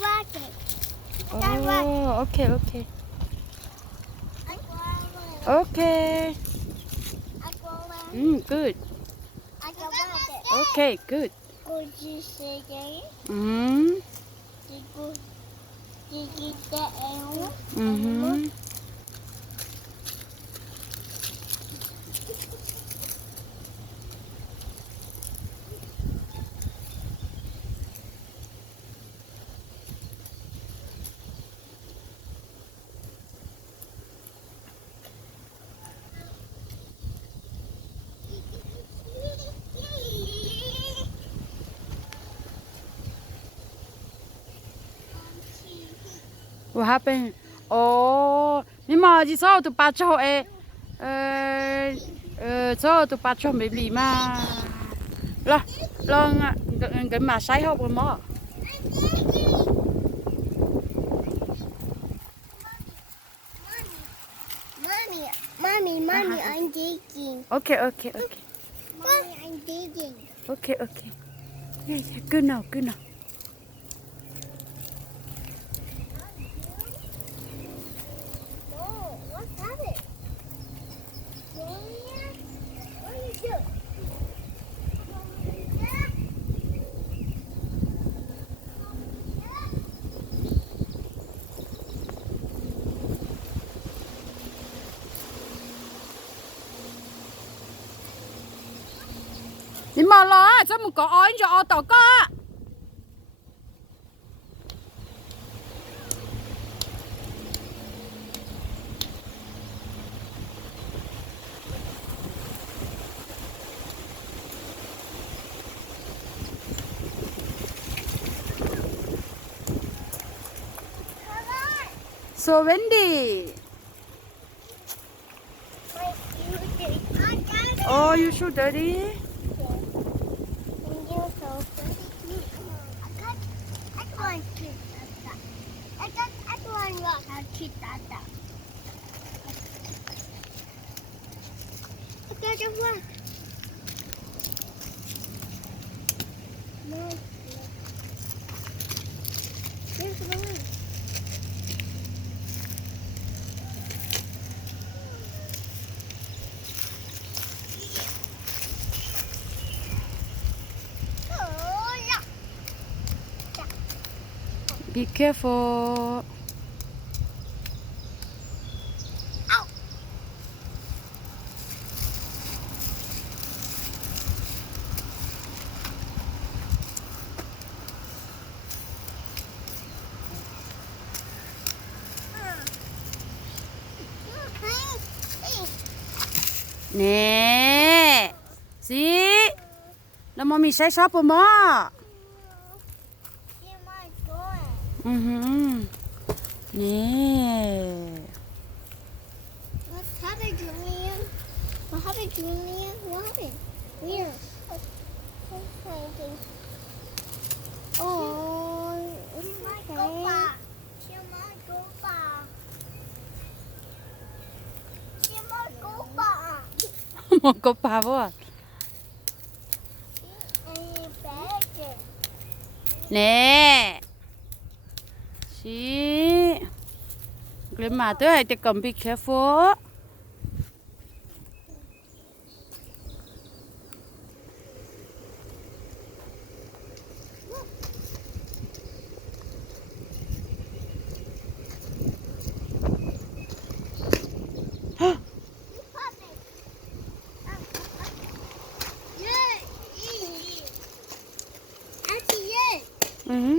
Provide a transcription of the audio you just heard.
rocket. Oh, okay, okay. I go rocket. Okay. I go rocket. Good. I go rocket. Okay, good. Could you say that? Mm-hmm. Did you get animal? Mm-hmm. What happened? Oh, nhưng mà gì sao tụi bà cho sao tụi bà cho baby mà lo lo cái mà sai học rồi mà. Mommy, I'm digging. Okay, okay, okay. Mommy, I'm digging. Okay, okay. Yeah, yeah. Good now, good now. No, what's that? Julia? What are you doing? Nhưng mà lo sao mà có ói cho tao có. So windy. Oh, you so dirty. Be careful. Nè. See? Là mommy say shop rồi mà. Nè. What happened, Julian? What happened, Julian? What happened? Where? What's happening? Oh, it's okay. Một cốc bà vô à? Nè. See? Grandma tới hay take be careful. Mm-hmm.